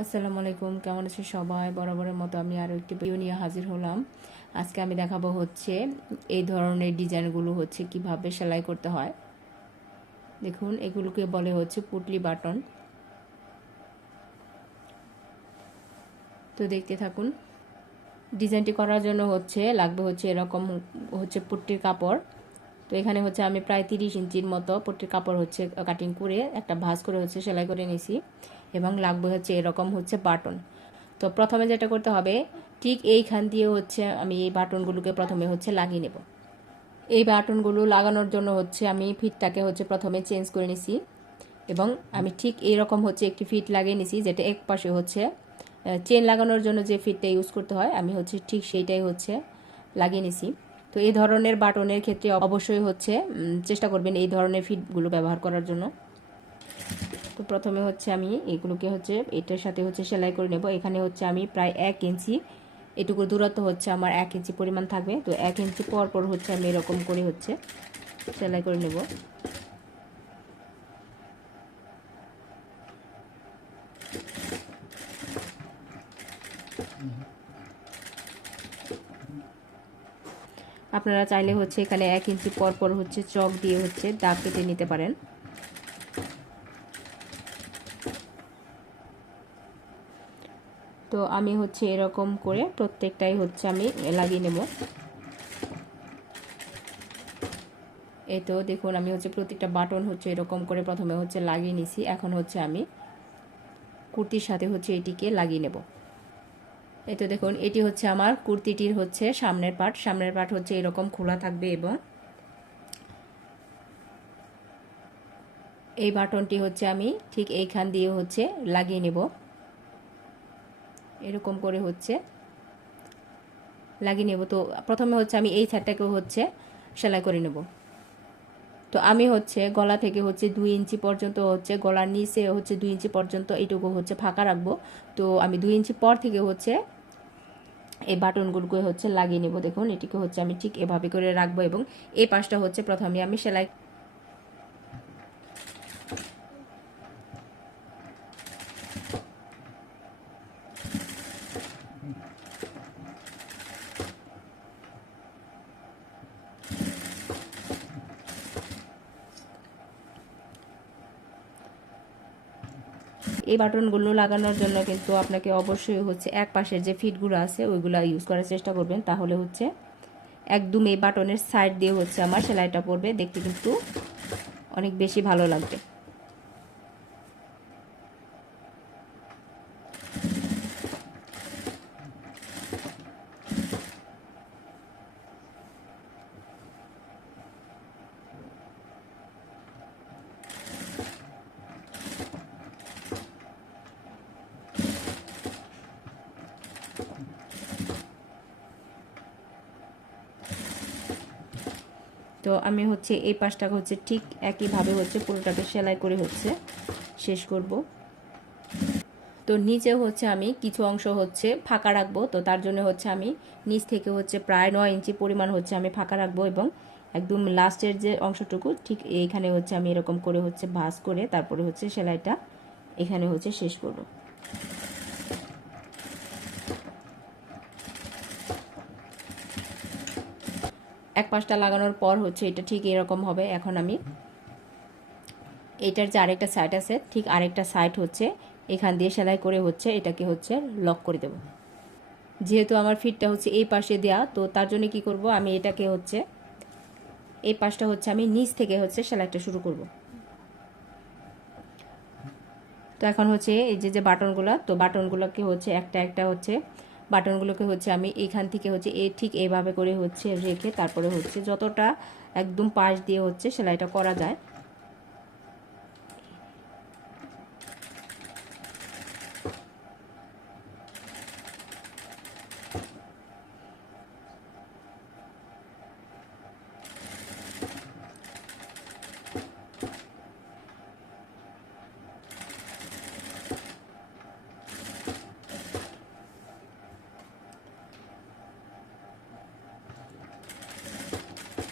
আসসালামু আলাইকুম, কেমন আছেন সবাই? বরাবরের মতো আমি আরও একটি ভিডিও নিয়ে হাজির হলাম। আজকে আমি দেখাবো হচ্ছে এই ধরনের ডিজাইনগুলো হচ্ছে কিভাবে সেলাই করতে হয়। দেখুন, এগুলোকে বলে হচ্ছে পুটলি বাটন। তো দেখতে থাকুন। ডিজাইনটি করার জন্য লাগবে হচ্ছে এরকম হচ্ছে পুটলির কাপড়। তো এখানে হচ্ছে আমি প্রায় 30 ইঞ্চির মতো পুটলির কাপড় হচ্ছে কাটিং করে একটা ভাঁজ করে হচ্ছে সেলাই করে নিয়েছি, এবং লাগবে হচ্ছে এরকম হচ্ছে বাটন। তো প্রথমে যেটা করতে হবে, ঠিক এইখান দিয়ে হচ্ছে আমি এই বাটনগুলোকে প্রথমে হচ্ছে লাগিয়ে নেব। এই বাটনগুলো লাগানোর জন্য হচ্ছে আমি ফিটটাকে হচ্ছে প্রথমে চেঞ্জ করে নিছি, এবং আমি ঠিক এইরকম হচ্ছে একটি ফিট লাগিয়ে নিছি, যেটা এক পাশে হচ্ছে চেন লাগানোর জন্য যে ফিটটা ইউজ করতে হয় আমি হচ্ছে ঠিক সেইটাই হচ্ছে লাগিয়ে নিছি। তো এই ধরনের বাটনের ক্ষেত্রে অবশ্যই হচ্ছে চেষ্টা করবেন এই ধরনের ফিটগুলো ব্যবহার করার জন্য। তো প্রথমে হচ্ছে আমি এগুলোকে হচ্ছে এটার সাথে হচ্ছে সেলাই করে নেব। এখানে হচ্ছে আমি প্রায় 1 ইঞ্চি এটুকু দূরত্ব হচ্ছে আমার 1 ইঞ্চি পরিমাণ থাকবে। তো 1 ইঞ্চি পর পর হচ্ছে আমি এরকম করে হচ্ছে সেলাই করে নেব। আপনারা চাইলে হচ্ছে এখানে 1 ইঞ্চি পর পর হচ্ছে চক দিয়ে হচ্ছে দাগ কেটে নিতে পারেন। তো আমি হচ্ছে এরকম করে প্রত্যেকটাই হচ্ছে আমি লাগিয়ে নেব। এই তো দেখুন, আমি হচ্ছে প্রত্যেকটা বাটন হচ্ছে এরকম করে প্রথমে হচ্ছে লাগিয়ে নিছি। এখন হচ্ছে আমি কুর্তির সাথে হচ্ছে এটিকে লাগিয়ে নেব। এই তো দেখুন, এটি হচ্ছে আমার কুর্তিটির হচ্ছে সামনের পার্ট হচ্ছে এরকম খোলা থাকবে, এবং এই বাটনটি হচ্ছে আমি ঠিক এইখান দিয়ে হচ্ছে লাগিয়ে নেব। এরকম করে হচ্ছে লাগিয়ে নেব। তো প্রথমে হচ্ছে আমি এই সাইডটাকেও হচ্ছে সেলাই করে নেব। তো আমি হচ্ছে গলা থেকে হচ্ছে 2 ইঞ্চি পর্যন্ত হচ্ছে গলার নিচে হচ্ছে 2 ইঞ্চি পর্যন্ত এইটুকু হচ্ছে ফাঁকা রাখবো। তো আমি 2 ইঞ্চি পর থেকে হচ্ছে এই বাটনগুলোকে হচ্ছে লাগিয়ে নেব। দেখুন, এটিকে হচ্ছে আমি ঠিক এভাবে করে রাখবো, এবং এই পাশটা হচ্ছে প্রথমে আমি সেলাই। এই বাটনগুলো লাগানোর জন্য কিন্তু আপনাকে অবশ্যই হচ্ছে এক পাশের যে ফিটগুলো আছে ওইগুলো ইউজ করার চেষ্টা করবেন, তাহলে হচ্ছে একদম এই বাটনের সাইড দিয়ে হচ্ছে আমার সেলাইটা পড়বে, দেখতে কিন্তু অনেক বেশি ভালো লাগবে। তো আমি হচ্ছে এই পাশটাকে হচ্ছে ঠিক একইভাবে হচ্ছে পুরোটাকে সেলাই করে হচ্ছে শেষ করব। তো নিচে হচ্ছে আমি কিছু অংশ হচ্ছে ফাঁকা রাখবো। তো তার জন্য হচ্ছে আমি নিচ থেকে হচ্ছে প্রায় 9 ইঞ্চি পরিমাণ হচ্ছে আমি ফাঁকা রাখবো, এবং একদম লাস্টের যে অংশটুকু ঠিক এইখানে হচ্ছে আমি এরকম করে হচ্ছে ভাঁজ করে তারপরে হচ্ছে সেলাইটা এখানে হচ্ছে শেষ করব। এক পাশটা লাগানোর পর হচ্ছে এটা ঠিক এরকম হবে। এখন আমি এটার যে আরেকটা সাইড আছে ঠিক আরেকটা সাইড হচ্ছে এখান দিয়ে সেলাই করে হচ্ছে এটাকে হচ্ছে লক করে দেব। যেহেতু আমার ফিটটা হচ্ছে এই পাশে দেয়া, তো তার জন্য কি করব, আমি এটাকে হচ্ছে এই পাশটা হচ্ছে আমি নিচ থেকে হচ্ছে সেলাইটা শুরু করব। তো এখন হচ্ছে এই যে বাটনগুলো, তো বাটনগুলোকে হচ্ছে একটা একটা হচ্ছে বাটনগুলোকে হচ্ছে আমি এইখান থেকে হচ্ছে ঠিক এইভাবে করে হচ্ছে রেখে তারপরে হচ্ছে যতটা একদম পাশ দিয়ে হচ্ছে সেলাইটা করা যায়।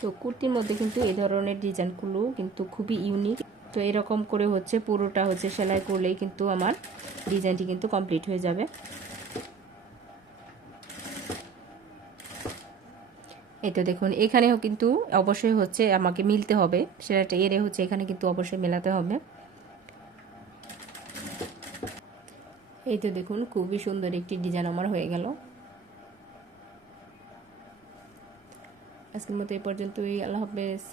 তো কুর্তির মধ্যে কিন্তু এই ধরনের ডিজাইনগুলো কিন্তু খুবই ইউনিক। তো এরকম করে হচ্ছে পুরোটা হচ্ছে সেলাই করলেই কিন্তু আমার ডিজাইনটি কিন্তু কমপ্লিট হয়ে যাবে। এই তো দেখুন এখানেও কিন্তু অবশ্যই হচ্ছে আমাকে মিলতে হবে, সেলাইটা এরে হচ্ছে এখানে কিন্তু অবশ্যই মেলাতে হবে। এই তো দেখুন খুবই সুন্দর একটি ডিজাইন আমার হয়ে গেল। আজকের মতো এই পর্যন্তই, আল্লাহ হাফেজ।